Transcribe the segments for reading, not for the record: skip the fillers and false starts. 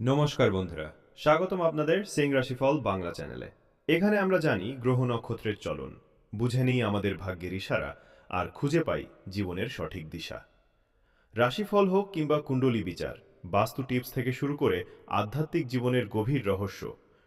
নমস্কার বন্ধুরা, স্বাগতম আপনাদের সিং রাশিফল বাংলা চ্যানেলে। এখানে আমরা জানি গ্রহ নক্ষত্রের চলন, বুঝে নিই আমাদের ভাগ্যের ইশারা আর খুঁজে পাই জীবনের সঠিক দিশা। রাশিফল হোক কিংবা কুণ্ডলী বিচার, বাস্তু টিপস থেকে শুরু করে আধ্যাত্মিক জীবনের গভীর রহস্য,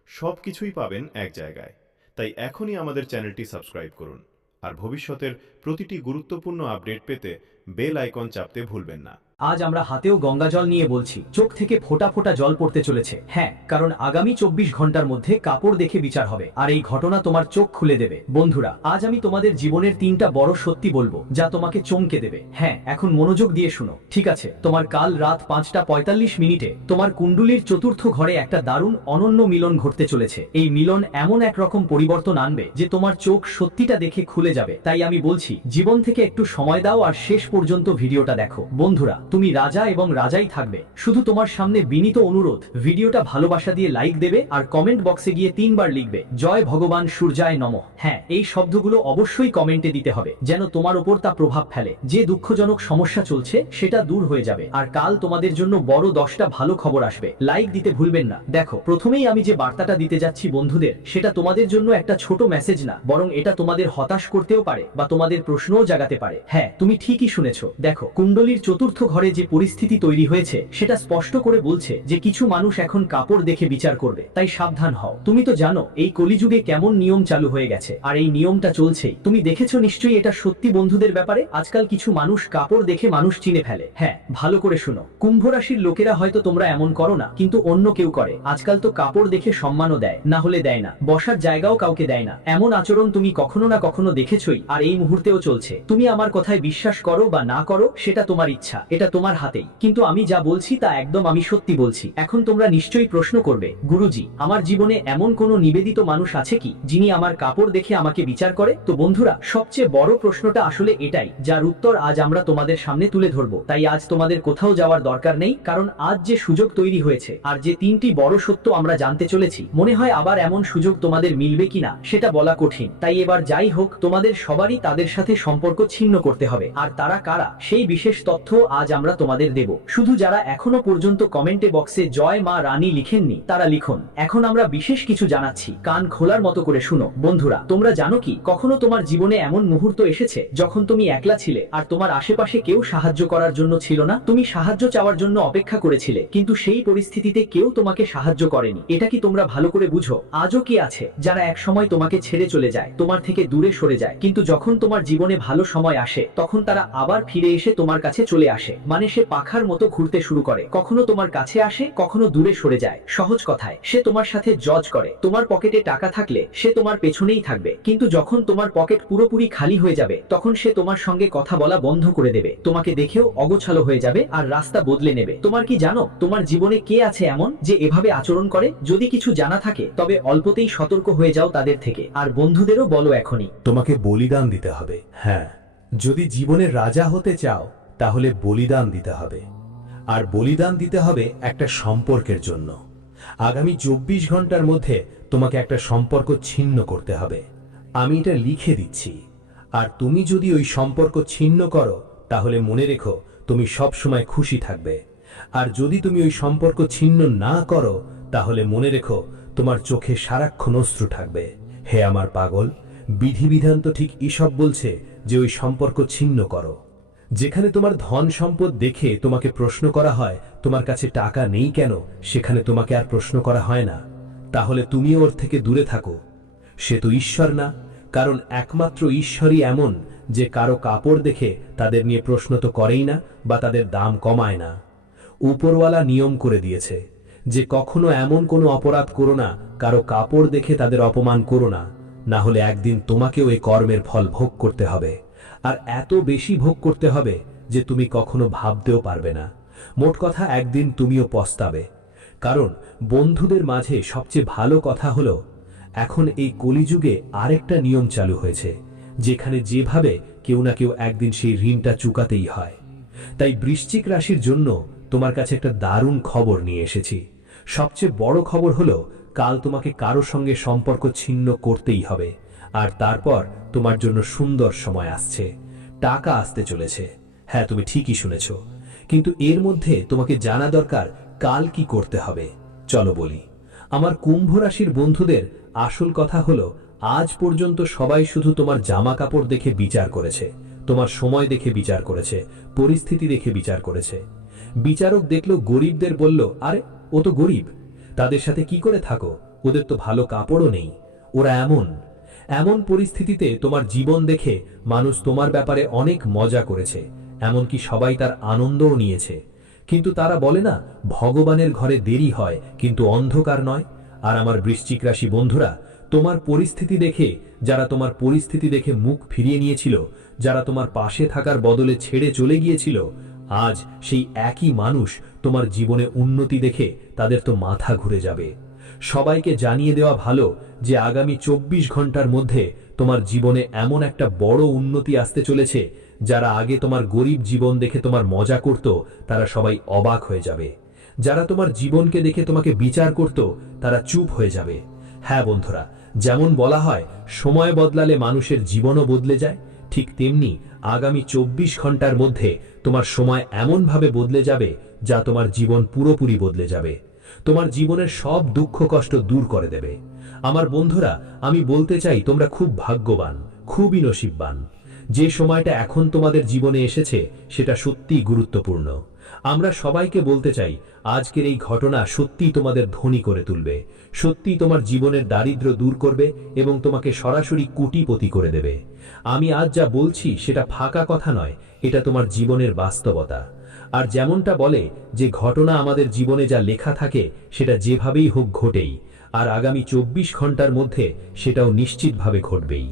সব কিছুই পাবেন এক জায়গায়। তাই এখনই আমাদের চ্যানেলটি সাবস্ক্রাইব করুন আর ভবিষ্যতের প্রতিটি গুরুত্বপূর্ণ আপডেট পেতে বেল আইকন চাপতে ভুলবেন না। আজ আমরা হাতেও গঙ্গা জল নিয়ে বলছি, চোখ থেকে ফোঁটা ফোঁটা জল পড়তে চলেছে। হ্যাঁ, কারণ আগামী 24 ঘন্টার মধ্যে কাপড় দেখে বিচার হবে, আর এই ঘটনা তোমার চোখ খুলে দেবে। বন্ধুরা, আজ আমি তোমাদের জীবনের 3টা বড় সত্যি বলবো, যা তোমাকে চমকে দেবে। হ্যাঁ, এখন মনোযোগ দিয়ে শুনো, ঠিক আছে? তোমার কাল রাত 5টা 45 মিনিটে তোমার কুণ্ডলীর চতুর্থ ঘরে একটা দারুণ অনন্য মিলন ঘটতে চলেছে। এই মিলন এমন এক রকম পরিবর্তন আনবে যে তোমার চোখ সত্যিটা দেখে খুলে যাবে। তাই আমি বলছি, জীবন থেকে একটু সময় দাও আর শেষ পর্যন্ত ভিডিওটা দেখো। বন্ধুরা, তুমি রাজা এবং রাজাই থাকবে। শুধু তোমার সামনে বিনীত অনুরোধ, ভিডিওটা ভালোবাসা দিয়ে লাইক দেবে আর কমেন্ট বক্সে গিয়ে 3 বার লিখবে জয় ভগবান সূর্যায় নমঃ। হ্যাঁ, এই শব্দগুলো অবশ্যই কমেন্টে দিতে হবে, যেন তোমার ওপর তা প্রভাব ফেলে। যে দুঃখজনক সমস্যা চলছে সেটা দূর হয়ে যাবে, আর কাল তোমাদের জন্য বড় 10টা ভালো খবর আসবে। লাইক দিতে ভুলবেন না। দেখো, প্রথমেই আমি যে বার্তাটা দিতে যাচ্ছি বন্ধুদের, সেটা তোমাদের জন্য একটা ছোট মেসেজ না, বরং এটা তোমাদের হতাশ করতেও পারে বা তোমাদের প্রশ্নও জাগাতে পারে। হ্যাঁ, তুমি ঠিকই শুনেছো। দেখো, কুণ্ডলীর চতুর্থ ঘরে যে পরিস্থিতি তৈরি হয়েছে সেটা স্পষ্ট করে বলছে যে কিছু মানুষ এখন কাপড় দেখে বিচার করবে। তাই সাবধান হও। তুমি তো জানো এই কলিযুগে কেমন নিয়ম চালু হয়ে গেছে, আর এই নিয়মটা চলছেই। তুমি দেখেছো নিশ্চয়ই এটা সত্যি বন্ধুদের ব্যাপারে। আজকাল কিছু মানুষ কাপড় দেখে মানুষ চিনে ফেলে। হ্যাঁ, ভালো করে শুনো। কুম্ভ রাশির লোকেরা হয়তো তোমরা এমন করো না, কিন্তু অন্য কেউ করে। আজকাল তো কাপড় দেখে সম্মানও দেয়, না হলে দেয় না। বসার জায়গাও কাউকে দেয় না। এমন আচরণ তুমি কখনো না কখনো দেখেছোই, আর এই মুহূর্তেও চলছে। তুমি আমার কথায় বিশ্বাস করো বা না করো সেটা তোমার ইচ্ছা, এটা তোমার হাতেই। কিন্তু আমি যা বলছি তা একদম আমি সত্যি বলছি। এখন তোমরা নিশ্চয়ই প্রশ্ন করবে, গুরুজি, আমার জীবনে এমন কোনো নিবেদিত মানুষ আছে কি যিনি আমার কাপড় দেখে আমাকে বিচার করে? তো বন্ধুরা, সবচেয়ে বড় প্রশ্নটা আসলে এটাই, যার উত্তর আজ আমরা তোমাদের সামনে তুলে ধরবো। তাই আজ তোমাদের কোথাও যাওয়ার দরকার নেই, কারণ আজ যে সুযোগ তৈরি হয়েছে আর যে 3টি বড় সত্য আমরা জানতে চলেছি, মনে হয় আবার এমন সুযোগ তোমাদের মিলবে কিনা সেটা বলা কঠিন। তাই এবার যাই হোক, তোমাদের সবারই তাদের সাথে সম্পর্ক ছিন্ন করতে হবে। আর তারা কারা, সেই বিশেষ তথ্য আজ আমরা তোমাদের দেব। শুধু যারা এখনো পর্যন্ত কমেন্টে বক্সে জয় মা রানী লিখেননি তারা লিখুন। এখন আমরা বিশেষ কিছু জানাচ্ছি, কান খোলার মতো করে শুনো। বন্ধুরা, তোমরা জানো কি, কখনো তোমার জীবনে এমন মুহূর্ত এসেছে যখন তুমি একলা ছিলে আর তোমার আশেপাশে কেউ সাহায্য করার জন্য ছিল না? তুমি সাহায্য চাওয়ার জন্য অপেক্ষা করেছিলে, কিন্তু সেই পরিস্থিতিতে কেউ তোমাকে সাহায্য করেনি। এটা কি তোমরা ভালো করে বুঝো? আজও কি আছে যারা এক সময় তোমাকে ছেড়ে চলে যায়, তোমার থেকে দূরে সরে যায়, কিন্তু যখন তোমার জীবনে ভালো সময় আসে তখন তারা আবার ফিরে এসে তোমার কাছে চলে আসে। মানে সে পাখার মতো ঘুরতে শুরু করে, কখনো তোমার কাছে আসে, কখনো দূরে সরে যায়। সহজ কথায়, সে তোমার সাথে জজ করে। তোমার পকেটে টাকা থাকলে সে তোমার পেছনেই থাকবে, কিন্তু যখন তোমার পকেট পুরোপুরি খালি হয়ে যাবে তখন সে তোমার সঙ্গে কথা বলা বন্ধ করে দেবে। তোমাকে দেখেও অগোছালো হয়ে যাবে আর রাস্তা বদলে নেবে। তোমার কি জানো তোমার জীবনে কে আছে এমন যে এভাবে আচরণ করে? যদি কিছু জানা থাকে তবে অল্পতেই সতর্ক হয়ে যাও তাদের থেকে। আর বন্ধুদেরও বলো এখনই, তোমাকে বলিদান দিতে হবে। হ্যাঁ, যদি জীবনের রাজা হতে চাও তাহলে বলিদান দিতে হবে। আর বলিদান দিতে হবে একটা সম্পর্কের জন্য। আগামী 24 ঘন্টার মধ্যে তোমাকে একটা সম্পর্ক ছিন্ন করতে হবে। আমি এটা লিখে দিচ্ছি। আর তুমি যদি ওই সম্পর্ক ছিন্ন করো তাহলে মনে রেখো তুমি সব সময় খুশি থাকবে। আর যদি তুমি ওই সম্পর্ক ছিন্ন না করো তাহলে মনে রেখো তোমার চোখে সারাক্ষণ অশ্রু থাকবে। হে আমার পাগল, বিধিবিধান তো ঠিক এসব বলছে যে ওই সম্পর্ক ছিন্ন করো। যেখানে তোমার ধন সম্পদ দেখে তোমাকে প্রশ্ন করা হয় তোমার কাছে টাকা নেই কেন, সেখানে তোমাকে আর প্রশ্ন করা হয় না। তাহলে তুমিও ওর থেকে দূরে থাকো। সে তো ঈশ্বর না, কারণ একমাত্র ঈশ্বরই এমন যে কারো কাপড় দেখে তাদের নিয়ে প্রশ্ন তো করেই না বা তাদের দাম কমায় না। উপরওয়ালা নিয়ম করে দিয়েছে যে কখনো এমন কোনো অপরাধ করো না, কারো কাপড় দেখে তাদের অপমান করো না, না হলে একদিন তোমাকেও এই কর্মের ফল ভোগ করতে হবে। আর এত বেশি ভোগ করতে হবে যে তুমি কখনো ভাবতেও পারবে না। মোট কথা, একদিন তুমিও পস্তাবে। কারণ বন্ধুদের মাঝে সবচেয়ে ভালো কথা হলো, এখন এই কলিযুগে আরেকটা নিয়ম চালু হয়েছে, যেখানে যেভাবে কেউ না কেউ একদিন সেই ঋণটা চুকাতেই হয়। তাই বৃশ্চিক রাশির জন্য তোমার কাছে একটা দারুণ খবর নিয়ে এসেছি। সবচেয়ে বড় খবর হলো, কাল তোমাকে কারো সঙ্গে সম্পর্ক ছিন্ন করতেই হবে। আর তারপর তোমার জন্য সুন্দর সময় আসছে, টাকা আসতে চলেছে। হ্যাঁ, তুমি ঠিকই শুনেছ। কিন্তু এর মধ্যে তোমাকে জানা দরকার কাল কি করতে হবে। চলো বলি, আমার কুম্ভ রাশির বন্ধুদের আসল কথা হলো, আজ পর্যন্ত সবাই শুধু তোমার জামা কাপড় দেখে বিচার করেছে, তোমার সময় দেখে বিচার করেছে, পরিস্থিতি দেখে বিচার করেছে। বিচারক দেখলো গরিবদের, বলল, আরে ও তো গরিব, তাদের সাথে কি করে থাকো, ওদের তো ভালো কাপড়ও নেই, ওরা এমন। এমন পরিস্থিতিতে তোমার জীবন দেখে মানুষ তোমার ব্যাপারে অনেক মজা করেছে, এমনকি সবাই তার আনন্দও নিয়েছে। কিন্তু তারা বলে না, ভগবানের ঘরে দেরি হয় কিন্তু অন্ধকার নয়। আর আমার বৃশ্চিক রাশি বন্ধুরা, তোমার পরিস্থিতি দেখে, যারা তোমার পরিস্থিতি দেখে মুখ ফিরিয়ে নিয়েছিল, যারা তোমার পাশে থাকার বদলে ছেড়ে চলে গিয়েছিল, আজ সেই একই মানুষ তোমার জীবনে উন্নতি দেখে তাদের তো মাথা ঘুরে যাবে। সবাইকে জানিয়ে দেওয়া ভালো যে আগামী 24 ঘন্টার মধ্যে তোমার জীবনে এমন একটা বড় উন্নতি আসতে চলেছে, যারা আগে তোমার গরিব জীবন দেখে তোমার মজা করত, তারা সবাই অবাক হয়ে যাবে। যারা তোমার জীবনকে দেখে তোমাকে বিচার করত, তারা চুপ হয়ে যাবে। হ্যাঁ বন্ধুরা, যেমন বলা হয় সময় বদলালে মানুষের জীবনও বদলে যায়, ঠিক তেমনি আগামী 24 ঘন্টার মধ্যে তোমার সময় এমনভাবে বদলে যাবে যা তোমার জীবন পুরোপুরি বদলে যাবে, তোমার জীবনের সব দুঃখ কষ্ট দূর করে দেবে। আমার বন্ধুরা, আমি বলতে চাই তোমরা খুব ভাগ্যবান, খুবই নসিববান। যে সময়টা এখন তোমাদের জীবনে এসেছে সেটা সত্যিই গুরুত্বপূর্ণ। আমরা সবাইকে বলতে চাই, আজকের এই ঘটনা সত্যিই তোমাদের ধনী করে তুলবে, সত্যিই তোমার জীবনের দারিদ্র্য দূর করবে এবং তোমাকে সরাসরি কোটিপতি করে দেবে। আমি আজ যা বলছি সেটা ফাঁকা কথা নয়, এটা তোমার জীবনের বাস্তবতা। আর যেমনটা বলে যে ঘটনা আমাদের জীবনে যা লেখা থাকে সেটা যেভাবেই হোক ঘটেই, আর আগামী 24 ঘন্টার মধ্যে সেটাও নিশ্চিতভাবে ঘটবেই।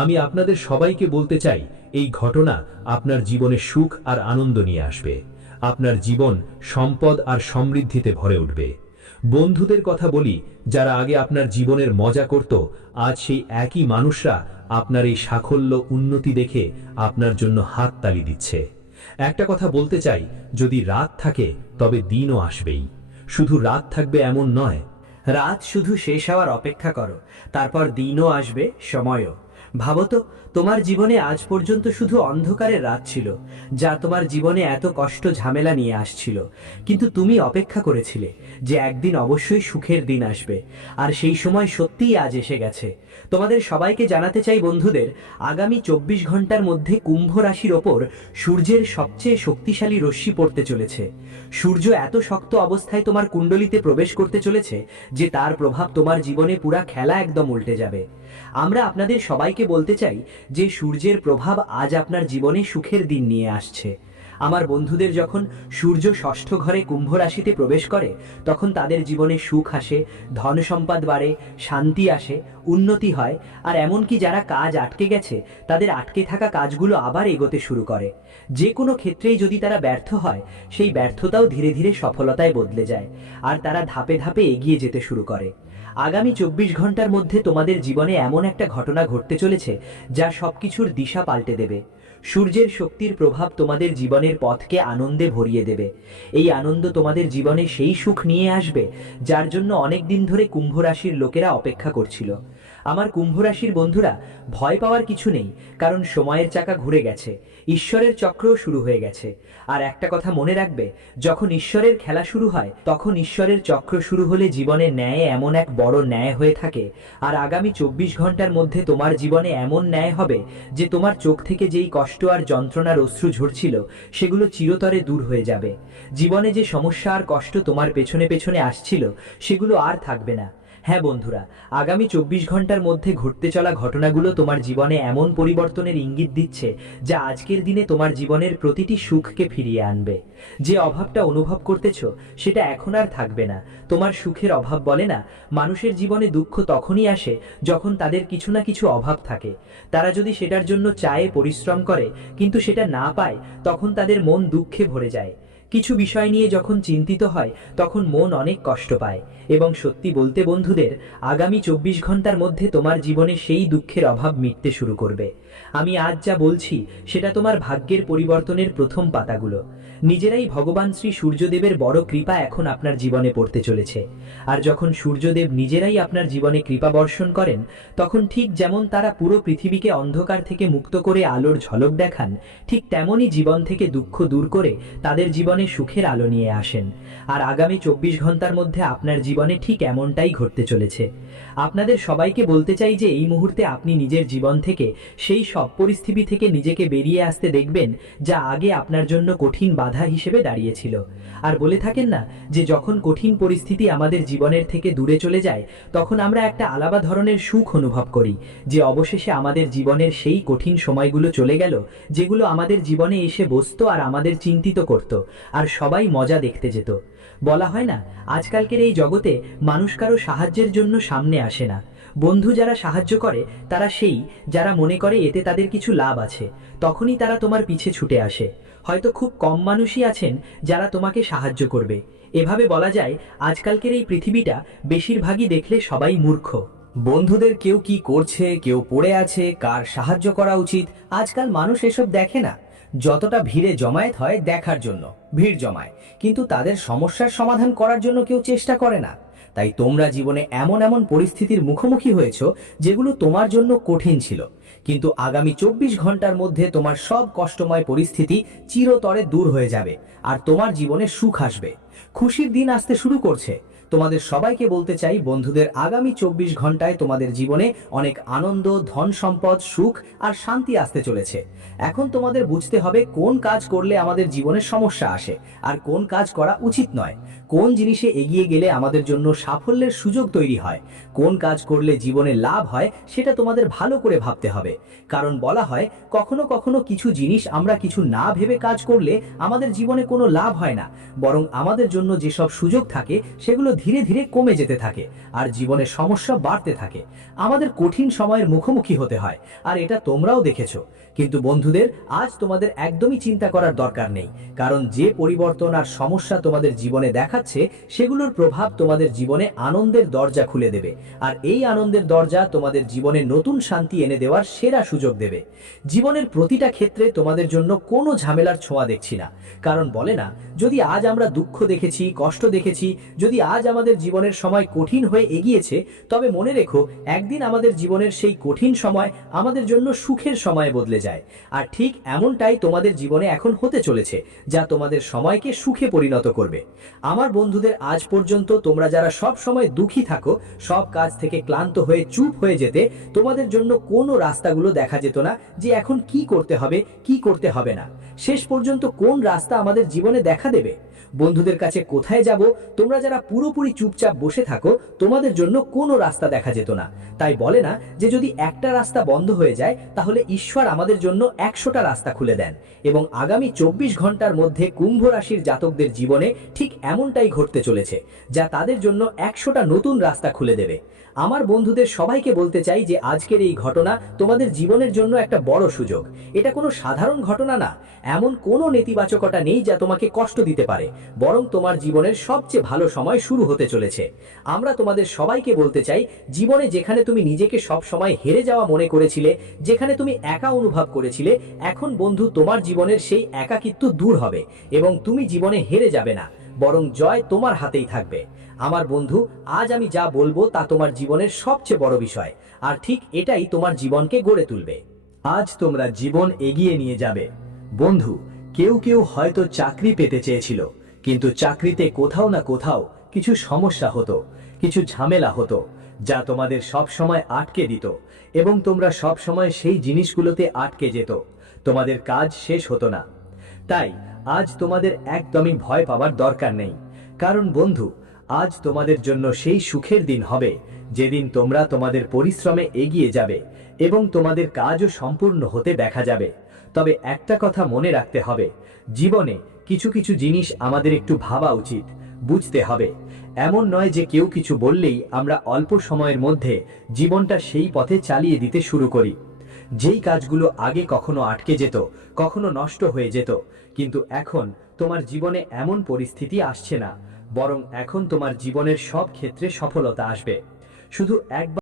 আমি আপনাদের সবাইকে বলতে চাই, এই ঘটনা আপনার জীবনে সুখ আর আনন্দ নিয়ে আসবে, আপনার জীবন সম্পদ আর সমৃদ্ধিতে ভরে উঠবে। বন্ধুদের কথা বলি, যারা আগে আপনার জীবনের মজা করত, আজ সেই একই মানুষরা আপনার এই সাফল্য উন্নতি দেখে আপনার জন্য হাততালি দিচ্ছে। একটা কথা বলতে চাই, যদি রাত থাকে তবে দিনও আসবেই, শুধু রাত থাকবে এমন নয়। রাত শুধু শেষ হওয়ার অপেক্ষা করো, তারপর দিনও আসবে, সময়ও। ভাবো তো, তোমার জীবনে আজ পর্যন্ত শুধু অন্ধকারের রাত ছিল, যা তোমার জীবনে এত কষ্ট ঝামেলা নিয়ে আসছিল। কিন্তু তুমি অপেক্ষা করেছিলে যে একদিন অবশ্যই সুখের দিন আসবে, আর সেই সময় সত্যিই আজ এসে গেছে। তোমাদের সবাইকে জানাতে চাই বন্ধুদের, আগামী 24 ঘন্টার মধ্যে কুম্ভ রাশির ওপর সূর্যের সবচেয়ে শক্তিশালী রশ্মি পড়তে চলেছে। সূর্য এত শক্ত অবস্থায় তোমার কুণ্ডলিতে প্রবেশ করতে চলেছে যে তার প্রভাব তোমার জীবনে পুরা খেলা একদম উল্টে যাবে। আমরা আপনাদের সবাইকে বলতে চাই যে সূর্যের প্রভাব আজ আপনার জীবনে সুখের দিন নিয়ে আসছে। আমার বন্ধুদের যখন সূর্য ষষ্ঠ ঘরে কুম্ভ রাশিতে প্রবেশ করে, তখন তাদের জীবনে সুখ আসে, ধন সম্পদ বাড়ে, শান্তি আসে, উন্নতি হয়, আর এমনকি যারা কাজ আটকে গেছে তাদের আটকে থাকা কাজগুলো আবার এগোতে শুরু করে। যে কোনো ক্ষেত্রেই যদি তারা ব্যর্থ হয়, সেই ব্যর্থতাও ধীরে ধীরে সফলতায় বদলে যায়, আর তারা ধাপে ধাপে এগিয়ে যেতে শুরু করে। আগামী 24 ঘন্টার মধ্যে তোমাদের জীবনে এমন একটা ঘটনা ঘটতে চলেছে যা সবকিছুর দিশা পাল্টে দেবে। সূর্যের শক্তির প্রভাব তোমাদের জীবনের পথকে আনন্দে ভরিয়ে দেবে। এই আনন্দ তোমাদের জীবনে সেই সুখ নিয়ে আসবে যার জন্য অনেক দিন ধরে কুম্ভ রাশির লোকেরা অপেক্ষা করছিল। আমার কুম্ভ রাশির বন্ধুরা, ভয় পাওয়ার কিছু নেই, কারণ সময়ের চাকা ঘুরে গেছে, ঈশ্বরের চক্রও শুরু হয়ে গেছে। আর একটা কথা মনে রাখবে, যখন ঈশ্বরের খেলা শুরু হয়, তখন ঈশ্বরের চক্র শুরু হলে জীবনের ন্যায় এমন এক বড় ন্যায় হয়ে থাকে। আর আগামী 24 ঘন্টার মধ্যে তোমার জীবনে এমন ন্যায় হবে যে তোমার চোখ থেকে যেই কষ্ট আর যন্ত্রণার অশ্রু ঝরছিল, সেগুলো চিরতরে দূর হয়ে যাবে। জীবনে যে সমস্যা আর কষ্ট তোমার পেছনে পেছনে আসছিল, সেগুলো আর থাকবে না। হ্যাঁ বন্ধুরা, আগামী 24 ঘন্টার মধ্যে ঘটতে চলা ঘটনাগুলো তোমার জীবনে এমন পরিবর্তনের ইঙ্গিত দিচ্ছে যা আজকের দিনে তোমার জীবনের প্রতিটি সুখকে ফিরিয়ে আনবে। যে অভাবটা অনুভব করতেছ, সেটা এখন আর থাকবে না। তোমার সুখের অভাব বলে না, মানুষের জীবনে দুঃখ তখনই আসে যখন তাদের কিছু না কিছু অভাব থাকে। তারা যদি সেটার জন্য চায়, পরিশ্রম করে, কিন্তু সেটা না পায়, তখন তাদের মন দুঃখে ভরে যায়। কিছু বিষয় নিয়ে যখন চিন্তিত হয়, তখন মন অনেক কষ্ট পায়। এবং সত্যি বলতে বন্ধুদের, আগামী 24 ঘন্টার মধ্যে তোমার জীবনে সেই দুঃখের অভাব মিটতে শুরু করবে। আমি আজ যা বলছি সেটা তোমার ভাগ্যের পরিবর্তনের প্রথম পাতাগুলো। নিজেরাই ভগবান শ্রী সূর্যদেবের বড় কৃপা এখন আপনার জীবনে পড়তে চলেছে। আর যখন সূর্যদেব নিজেরাই আপনার জীবনে কৃপা বর্ষণ করেন, তখন ঠিক যেমন তারা পুরো পৃথিবীকে অন্ধকার থেকে মুক্ত করে আলোর ঝলক দেখান, ঠিক তেমনই জীবন থেকে দুঃখ দূর করে তাদের জীবনে সুখের আলো নিয়ে আসেন। আর আগামী 24 ঘন্টার মধ্যে আপনার জীবনে ঠিক এমনটাই ঘটতে চলেছে। আপনাদের সবাইকে বলতে চাই যে এই মুহূর্তে আপনি নিজের জীবন থেকে সেই সব পরিস্থিতি থেকে নিজেকে বেরিয়ে আসতে দেখবেন যা আগে আপনার জন্য কঠিন বাধা হিসেবে দাঁড়িয়েছিল। আর বলে থাকেন না যে যখন কঠিন পরিস্থিতি আমাদের জীবনের থেকে দূরে চলে যায়, তখন আমরা একটা আলাদা ধরনের সুখ অনুভব করি, যে অবশেষে আমাদের জীবনের সেই কঠিন সময়গুলো চলে গেল, যেগুলো আমাদের জীবনে এসে বসতো আর আমাদের চিন্তিত করত, আর সবাই মজা দেখতে যেত। বলা হয় না, আজকালকের এই জগতে মানুষ কারো সাহায্যের জন্য সামনে আসে না। বন্ধু যারা সাহায্য করে তারা সেই যারা মনে করে এতে তাদের কিছু লাভ আছে, তখনই তারা তোমার পিছে ছুটে আসে। হয়তো খুব কম মানুষই আছেন যারা তোমাকে সাহায্য করবে। এভাবে বলা যায় আজকালকের এই পৃথিবীটা বেশিরভাগই দেখলে সবাই মূর্খ। বন্ধুদের কেউ কি করছে, কেউ পড়ে আছে, কার সাহায্য করা উচিত, আজকাল মানুষ এসব দেখে না। যতটা ভিড়ে জমায়েত হয় দেখার জন্য ভিড় জমায়, কিন্তু তাদের সমস্যার সমাধান করার জন্য কেউ চেষ্টা করে না। তাই তোমরা জীবনে এমন এমন পরিস্থিতির মুখোমুখি হয়েছো যেগুলো তোমার জন্য কঠিন ছিল, কিন্তু আগামী 24 ঘন্টার মধ্যে তোমার সব কষ্টময় পরিস্থিতি চিরতরে দূর হয়ে যাবে আর তোমার জীবনে সুখ আসবে। খুশির দিন আসতে শুরু করছে। তোমাদের সবাইকে বলতে চাই, বন্ধুদের আগামী 24 ঘন্টায় তোমাদের জীবনে অনেক আনন্দ, ধন সম্পদ, সুখ আর শান্তি আসতে চলেছে। এখন তোমাদের বুঝতে হবে কোন কাজ করলে আমাদের জীবনে সমস্যা আসে আর কোন কাজ করা উচিত নয়, কোন জিনিসে এগিয়ে গেলে আমাদের জন্য সাফল্যের সুযোগ তৈরি হয়, কোন কাজ করলে জীবনে লাভ হয়, সেটা তোমাদের ভালো করে ভাবতে হবে। কারণ বলা হয়, কখনো কখনো কিছু জিনিস আমরা কিছু না ভেবে কাজ করলে আমাদের জীবনে কোনো লাভ হয় না, বরং আমাদের জন্য যেসব সুযোগ থাকে সেগুলো ধীরে ধীরে কমে যেতে থাকে আর জীবনে সমস্যা বাড়তে থাকে। আমাদের কঠিন সময়ের মুখোমুখি হতে হয়, আর এটা তোমরাও দেখেছো। কিন্তু বন্ধুদের, আজ তোমাদের একদমই চিন্তা করার দরকার নেই, কারণ যে পরিবর্তন আর সমস্যা তোমাদের জীবনে দেখাচ্ছে সেগুলোর প্রভাব তোমাদের জীবনে আনন্দের দরজা খুলে দেবে, আর এই আনন্দের দরজা তোমাদের জীবনে নতুন শান্তি এনে দেওয়ার সেরা সুযোগ দেবে। জীবনের প্রতিটা ক্ষেত্রে তোমাদের জন্য কোনো ঝামেলার ছোঁয়া দেখছি না, কারণ বলে না, যদি আজ আমরা দুঃখ দেখেছি, কষ্ট দেখেছি, যদি আজ আমাদের জীবনের সময় কঠিন হয়ে এগিয়েছে, তবে মনে রেখো একদিন আমাদের জীবনের সেই কঠিন সময় আমাদের জন্য সুখের সময়ে বদলে যায়। আর ঠিক এমনটাই তোমাদের জীবনে এখন হতে চলেছে, যা তোমাদের সময়কে সুখে পরিণত করবে। আমার বন্ধুদের, আজ পর্যন্ত তোমরা যারা সব সময় দুঃখী থাকো, সব কাজ থেকে ক্লান্ত হয়ে চুপ হয়ে যেতে, তোমাদের জন্য কোনো রাস্তাগুলো দেখা যেত না যে এখন কি করতে হবে, কি করতে হবে না। শেষ পর্যন্ত কোন রাস্তা আমাদের জীবনে দেখা দেবে? বন্ধুদের কাছে কোথায় যাব? তোমরা যারা পুরোপুরি চুপচাপ বসে থাকো, তোমাদের জন্য কোনো রাস্তা দেখা যেত না। তাই বলে না যে যদি একটা রাস্তা বন্ধ হয়ে যায়, তাহলে ঈশ্বর আমাদের জন্য 100টা রাস্তা খুলে দেন। এবং আগামী 24 ঘন্টার মধ্যে কুম্ভ রাশির জাতকদের জীবনে ঠিক এমনটাই ঘটতে চলেছে, যা তাদের জন্য 100টা নতুন রাস্তা খুলে দেবে। আমার বন্ধুদের সবাইকে বলতে চাই যে আজকের এই ঘটনা তোমাদের জীবনের জন্য একটা বড় সুযোগ। এটা কোনো সাধারণ ঘটনা না, এমন কোনো নেতিবাচকতা নেই যা তোমাকে কষ্ট দিতে পারে, বরং তোমার জীবনের সবচেয়ে ভালো সময় শুরু হতে চলেছে। আমরা তোমাদের সবাইকে বলতে চাই, জীবনে যেখানে তুমি নিজেকে সব সময় হেরে যাওয়া মনে করেছিলে, যেখানে তুমি একা অনুভব করেছিলে, এখন বন্ধু তোমার জীবনের সেই একাকিত্ব দূর হবে এবং তুমি জীবনে হেরে যাবে না, বরং জয় তোমার হাতেই থাকবে। আমার বন্ধু, আজ আমি যা বলবো তা তোমার জীবনের সবচেয়ে বড় বিষয়, আর ঠিক এটাই তোমার জীবনকে গড়ে তুলবে। আজ তোমরা জীবন এগিয়ে নিয়ে যাবে। বন্ধু, কেউ কেউ হয়তো চাকরি পেতে চেয়েছিল, কিন্তু চাকরিতে কোথাও না কোথাও কিছু সমস্যা হতো, কিছু ঝামেলা হতো, যা তোমাদের সব সময় আটকে দিত এবং তোমরা সব সময় সেই জিনিসগুলোতে আটকে যেত। তোমাদের কাজ শেষ হতো না। তাই আজ তোমাদের একদমই ভয় পাওয়ার দরকার নেই, কারণ বন্ধু, আজ তোমাদের জন্য সেই সুখের দিন হবে যেদিন তোমরা তোমাদের পরিশ্রমে এগিয়ে যাবে এবং তোমাদের কাজও সম্পূর্ণ হতে দেখা যাবে। তবে একটা কথা মনে রাখতে হবে, জীবনে কিছু কিছু জিনিস আমাদের একটু ভাবা উচিত, বুঝতে হবে। এমন নয় যে কেউ কিছু বললেই আমরা অল্প সময়ের মধ্যে জীবনটা সেই পথে চালিয়ে দিতে শুরু করি। যেই কাজগুলো আগে কখনো আটকে যেত, কখনো নষ্ট হয়ে যেত, কিন্তু এখন তোমার জীবনে এমন পরিস্থিতি আসছে না, বরং এখন তোমার জীবনের সব ক্ষেত্রে সফলতা আসবে। শুধু একবার